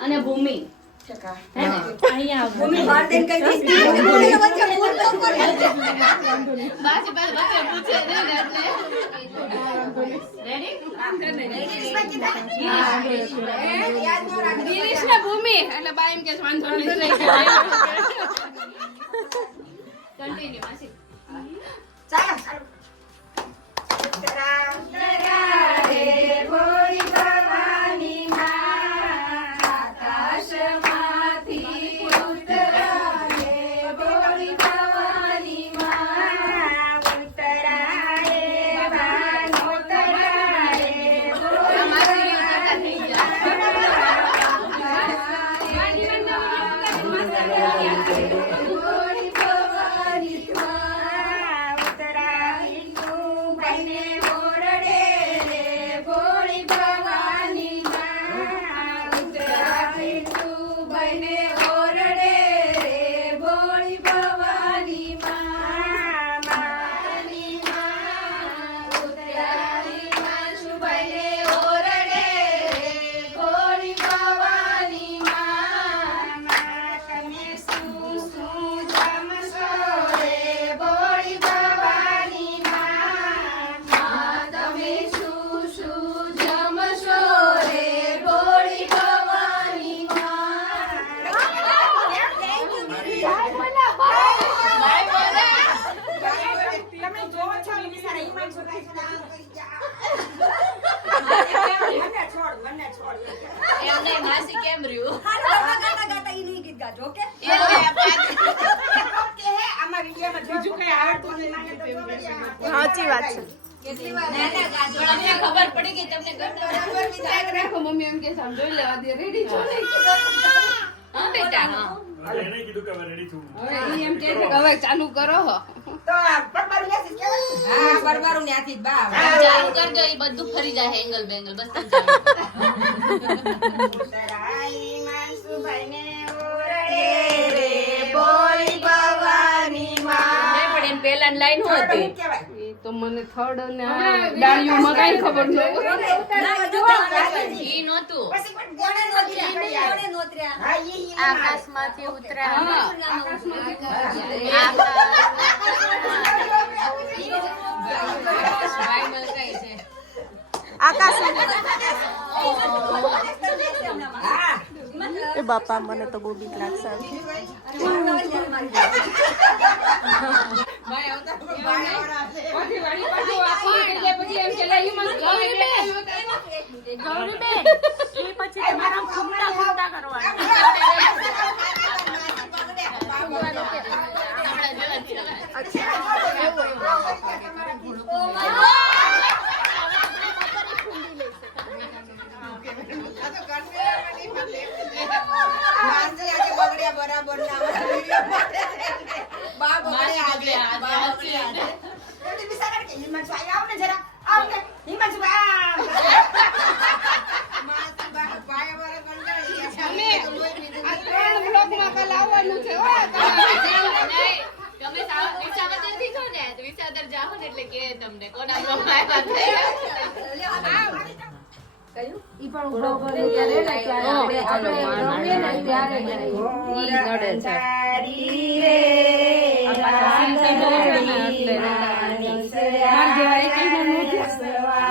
અને ભૂમિ ભૂમિ માર દેન કઈ દીધી વચ્ચે ભૂલ તો કરે બસ બચ્ચે પૂછે ને એટલે રેડી દિનેશ ને ભૂમિ એટલે બા એમ કે વાંધો નહીં કન્ટિન્યુ માસી ચાલો માસી કેમ રહ્યું ગાતા ઈ નહીં ગીત ગાજો ઓકે આમાં વિડિયોમાં બીજું કઈ આવડતું નથી સાચી વાત છે કેટલી વાર તમને ખબર પડી ગઈ તમને રાખો મમ્મી એમ કે સામ જોઈ લેવા દે રેડી છો ને હા બેટા હા એને કીધું કે હવે રેડી છું હવે ઈ એમ કે છે કે હવે ચાલુ કરો તો પરબારું લેસી કેવાય હા પરબારું ન્યાથી જ બા ચાલુ કરજો એ બધું ફરી જાય એંગલ બેંગલ બસ તરાઈ માનસુભાઈને ઓરડે રે બોલી ભવાની માં પણ એન પહેલા લાઈન હું હતી કેવાય એ તો મને થર્ડ ને ડાળીઓમાં કઈ ખબર ન ઈ નહોતું પછી પણ કોણે નોતર્યા હા ઈ આકાશમાંથી ઉતર્યા આકાશ એ બાપા મને તો બહુ બીક લાગશે પછી એમ કે લઈ મત ગૌરીબેન એ પછી તમારા ફૂમતા ફૂમતા કરવાના બરાબર ના બા બગડે આજે બિસારા કે હિમાંશુ આવ ને જરા આવ ને હિમાંશુ માસી બા ભાઈ વાળા કંટાળી ગયા છે આ ત્રણ બ્લોકમાં કાલ આવવાનું છે હો તમે વિસાવદર થી છો ને તો વિસાવદર જાઓ ને એટલે કે તમને કોના બ્લોકમાં આવ્યા ઈ પણ ઉભો કરે ત્યારે આપણે રમે ને ત્યારે ઈ નડે છે માર જેવા એક નો નથી